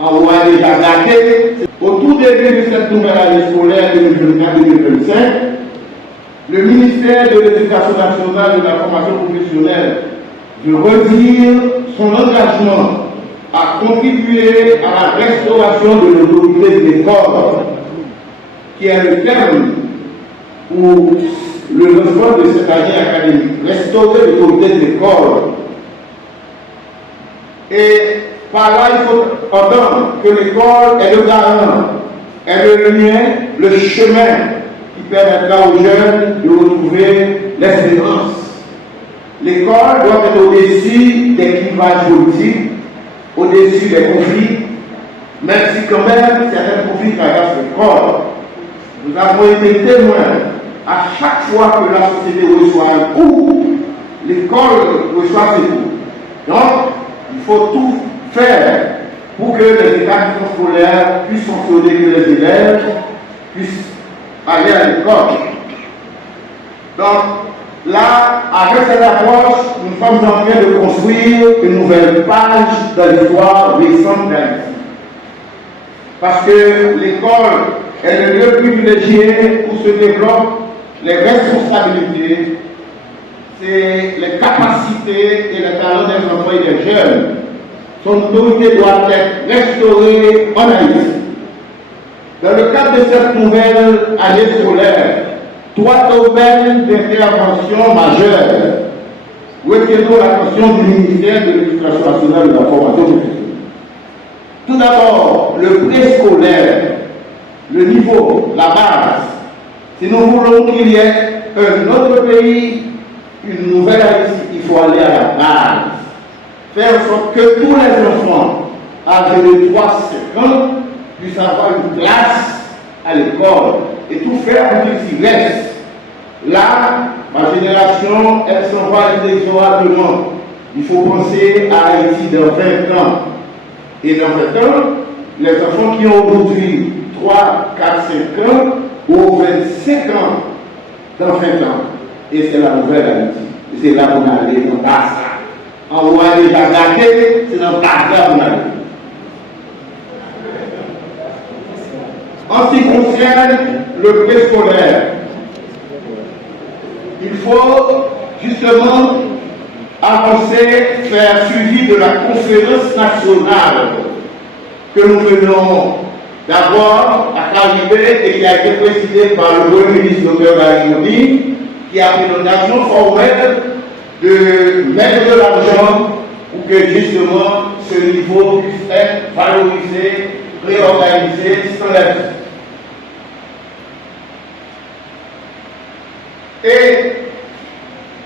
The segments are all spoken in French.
on voit déjà daté. Au tout début de cette nouvelle année scolaire 2024-2025, le ministère de l'Éducation nationale et de la formation professionnelle veut redire son engagement à contribuer à la restauration de l'autorité de l'école, qui est le terme pour le lancement de cette année académique. Restaurer l'autorité de l'école. Et par là, il faut entendre que l'école est le garant, est le lien, le chemin qui permettra aux jeunes de retrouver l'espérance. L'école doit être au-dessus des clivages politiques, au-dessus des conflits, même si quand même certains conflits traversent l'école. Nous avons été témoins à chaque fois que la société reçoit un coup, l'école reçoit ses coups. Donc, il faut tout faire pour que les établissements scolaires puissent fonctionner, que les élèves puissent aller à l'école. Donc, là, avec cette approche, nous sommes en train de construire une nouvelle page dans l'histoire récente d'Haïti. Parce que l'école est le lieu privilégié où se développent les responsabilités, c'est les capacités et les talents des enfants et des jeunes. Son autorité doit être restaurée en Haïti. Dans le cadre de cette nouvelle année scolaire, 3 domaines d'intervention majeures retiendront l'attention du ministère de l'Éducation nationale et de la formation professionnelle. Tout d'abord, le préscolaire, le niveau, la base. Si nous voulons qu'il y ait un autre pays, une nouvelle Haïti, il faut aller à la base. Faire en sorte que tous les enfants âgés de 3 à 5 ans puissent avoir une place à l'école et tout faire pour qu'ils s'y restent. Là, ma génération, elle s'en va inexorablement. Il faut penser à Haïti dans 20 ans. Et dans 20 ans, les enfants qui ont aujourd'hui 3, 4, 5 ans ou 25 ans dans 20 ans. Et c'est la nouvelle Haïti. Et c'est là qu'on allait dans ça. On voit déjà gâté, c'est dans ça qu'on allait. En ce qui concerne le préscolaire, il faut justement avancer, faire suivi de la conférence nationale que nous venons d'abord à Caribé et qui a été présidée par le Premier ministre Dr Garigouni, qui a pris l'engagement formel de mettre de l'argent pour que justement ce niveau puisse être valorisé, réorganisé, sans la vie. Et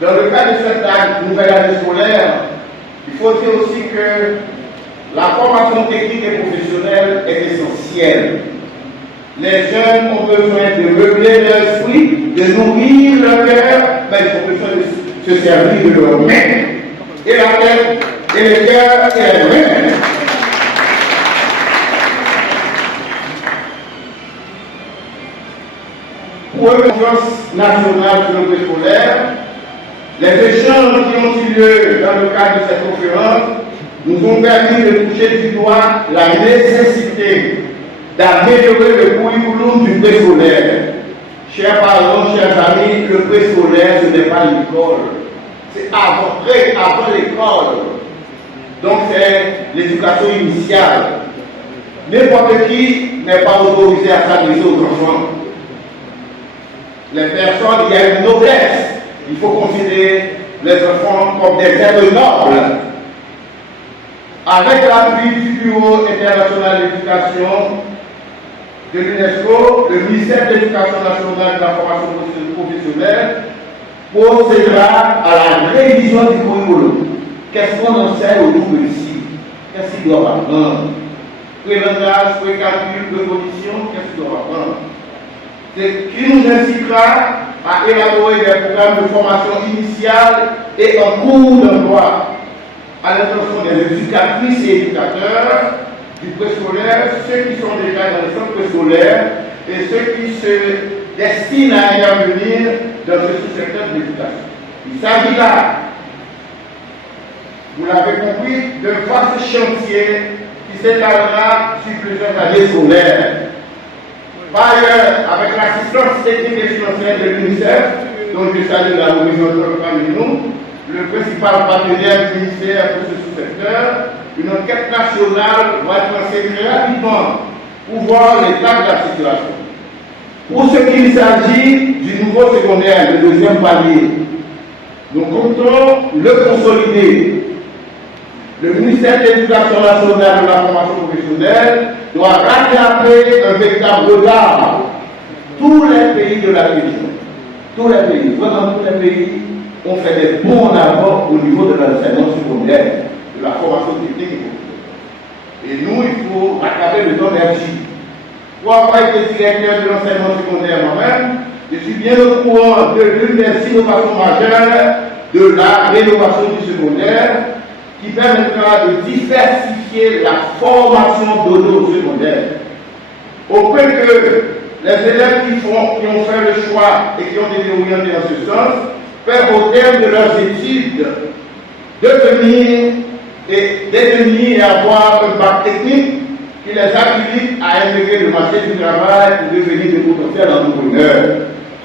dans le cadre de cette nouvelle année scolaire, il faut dire aussi que la formation technique et professionnelle est essentielle. Les jeunes ont besoin de meubler leur esprit, de nourrir leur cœur, mais ils ont besoin de se servir de leurs mains. Et la tête, et le cœur, et les mains. Pour une conférence nationale sur le préscolaire, les échanges qui ont eu lieu dans le cadre de cette conférence nous ont permis de toucher du doigt la nécessité d'améliorer le curriculum du préscolaire. Chers parents, chers amis, le préscolaire, ce n'est pas l'école. C'est avant l'école. Donc c'est l'éducation initiale. N'importe qui n'est pas autorisé à s'adresser aux enfants. Les personnes, il y a une noblesse. Il faut considérer les enfants comme des êtres nobles. Avec l'appui du Bureau international de l'éducation de l'UNESCO, le ministère de l'Éducation nationale et de la formation professionnelle procédera à la révision du curriculum. Qu'est-ce qu'on enseigne autour de ici? Qu'est-ce qu'il doit apprendre? Pré-langage, pré-calcul, pré-position, qu'est-ce qu'il doit apprendre? C'est qui nous incitera à élaborer des programmes de formation initiale et en cours d'emploi à l'intention des éducatrices et éducateurs du préscolaire, ceux qui sont déjà dans les centres préscolaires et ceux qui se destinent à intervenir dans ce sous-secteur de l'éducation. Il s'agit là, vous l'avez compris, d'un vaste chantier qui s'étalera sur plusieurs années scolaires. Par ailleurs, avec l'assistance technique et financière de l'UNICEF, dont je salue la représentation parmi nous, le principal partenaire du ministère pour ce sous-secteur, une enquête nationale va être lancée rapidement pour voir l'état de la situation. Pour ce qu'il s'agit du nouveau secondaire, le deuxième palier, nous comptons le consolider. Le ministère de l'Éducation nationale et de la formation professionnelle doit rattraper un véritable regard. Tous les pays de la région, tous les pays, vraiment tous les pays, ont fait des bons en avant au niveau de l'enseignement secondaire, de la formation technique. Et nous, il faut rattraper le temps d'énergie. Pour avoir été directeur de l'enseignement secondaire moi-même, je suis bien au courant de l'une des innovations majeures de la rénovation du secondaire qui permettra de diversifier la formation donnée au secondaire. Au point que les élèves qui ont fait le choix et qui ont été orientés en ce sens peuvent au terme de leurs études détenir et avoir un bac technique qui les habilite à intégrer le marché du travail pour devenir des potentiels entrepreneurs.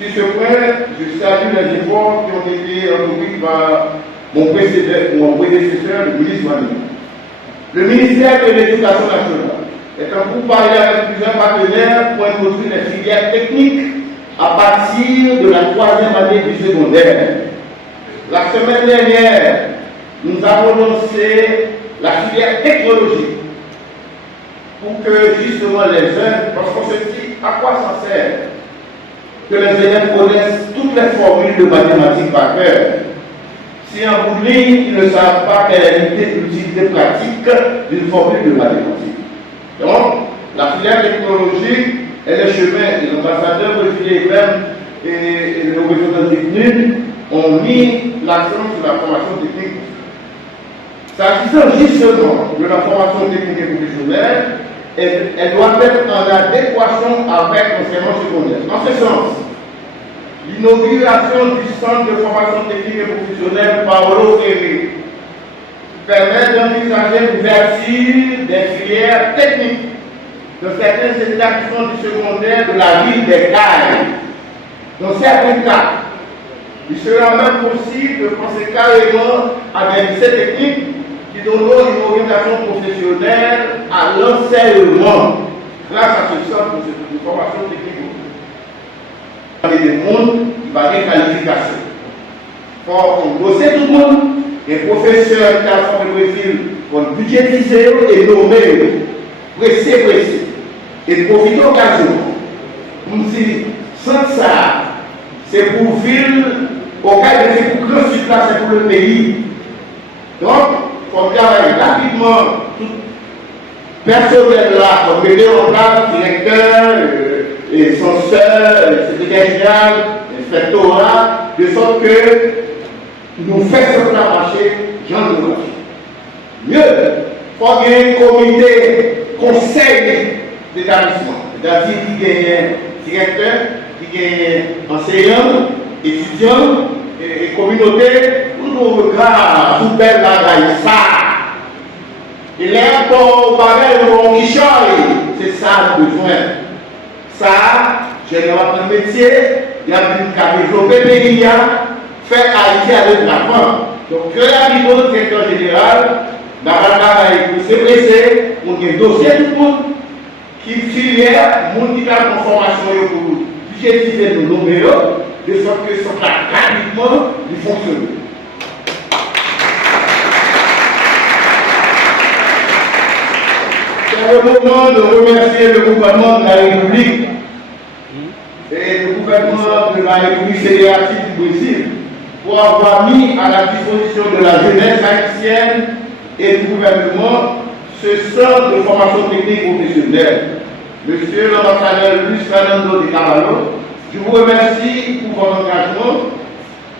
Sur ce point, je salue les efforts qui ont été entrepris par mon prédécesseur, le ministre Mani. Le ministère de l'Éducation nationale est en pourparlers avec plusieurs partenaires pour introduire les filières techniques à partir de la troisième année du secondaire. La semaine dernière, nous avons lancé la filière technologique pour que justement les jeunes, parce qu'on se dit à quoi ça sert que les élèves connaissent toutes les formules de mathématiques par cœur. Si en bout de ligne, ils ne savent pas quelle est l'utilité pratique d'une formule de mathématiques. Donc, la filière technologique est le chemin, et l'ambassadeur de filière et le représentant technique ont mis l'accent sur la formation technique. S'agissant justement de la formation technique et professionnelle, elle doit être en adéquation avec l'enseignement secondaire. En ce sens, l'inauguration du centre de formation technique et professionnelle Paolo Ferré permet d'envisager l'ouverture des filières techniques de certains établissements du secondaire de la ville des Cayes. Dans certains cas, il sera même possible de penser carrément à des lycées techniques qui donneront une orientation professionnelle à l'enseignement grâce à ce centre de formation technique. Il y a des mondes qui va des qualifications. Il faut bosser tout le monde, les professeurs qui ont formé le Brésil vont budgétiser et nommer, pressé. Et profiter de l'occasion. On dit, sans ça, c'est pour ville, au cas de c'est pour grand sur place, c'est pour le pays. Donc, il faut travailler rapidement, tout personnel là, pour mettre en place directeur, et censeur, secrétaire général, inspectorat, de sorte que nous faisons la marché, j'en ai marché. Mieux, il faut qu'il y ait un comité, conseil d'établissement, c'est-à-dire qui gagne directeur, qui gagne enseignant, étudiant et communauté, tout le regard, tout belle la ça. Et là, pour parler de mon c'est ça le besoin. Ça, j'ai un métier, il y a une qui développer le pays, faire Haïti avec la France. Donc, créer un niveau de directeur général, dans la travail, c'est pressé, on a un dossier tout le monde qui filière, le monde qui a une formation pour budgétiser nos numéros, de sorte que ça va rapidement fonctionner. C'est le moment de remercier le gouvernement de la République et le gouvernement de la République fédérative du Brésil pour avoir mis à la disposition de la jeunesse haïtienne et du gouvernement ce centre de formation technique professionnelle. Monsieur l'ambassadeur Luis Fernando de Cavallo, je vous remercie pour votre engagement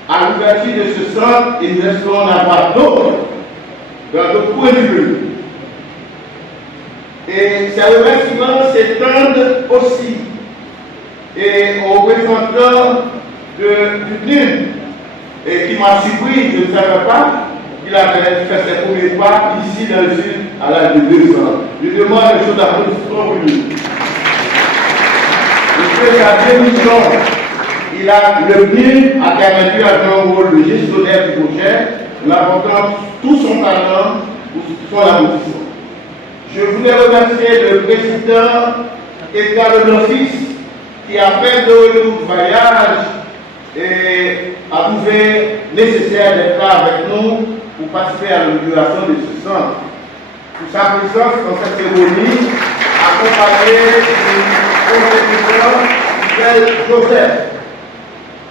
à l'ouverture de ce centre et nous espérons en avoir d'autres dans d'autres coins du pays. Et ces remerciements s'étendent aussi et aux représentants du PNUD et qui m'a surpris, je ne savais pas qu'il avait fait ses premiers pas ici dans le sud à l'âge de 2 ans. Je demande les choses d'applaudissement pour lui. Depuis sa démission, il a levé à permettre à jouer un rôle de gestionnaire du projet, en apportant tout son talent pour son aboutissement. Je voulais remercier le président Edgar Lenoir-Fils qui, à peine de retour de voyage, a trouvé nécessaire d'être là avec nous pour participer à l'inauguration de ce centre. Pour sa présence dans cette cérémonie, accompagné du concepteur Michel Joseph.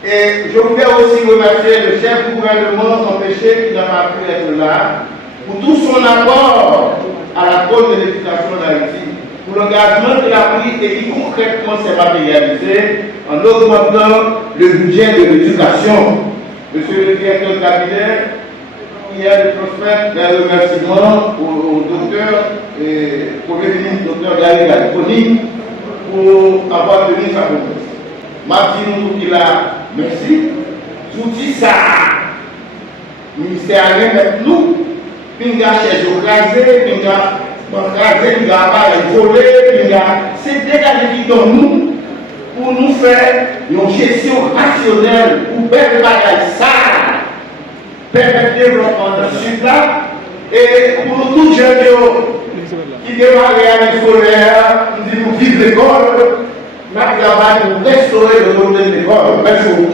Et je voulais aussi remercier le chef du gouvernement empêché qui n'a pas pu être là pour tout son apport à la cause de l'éducation d'Haïti, pour l'engagement qu'il a pris et qui concrètement s'est matérialisé en augmentant le budget de l'éducation. Monsieur le directeur de cabinet, hier je transmets des remerciements au docteur et premier ministre, docteur Gary Galiponi, pour avoir tenu sa promesse. Martin nous qu'il a merci. Tout dit ça, le ministère a rien avec nous. Pinga cherche au crasé, pinga crasé, pinga volé, pinga. C'est dégagé qui donne nous pour nous faire une gestion rationnelle pour permettre ça, permettre le développement de ce sud-là et pour nous tous jeunes qui démarrent l'année scolaire, nous disons vive l'école, nous travaillons pour restaurer le modèle de l'école. Merci beaucoup.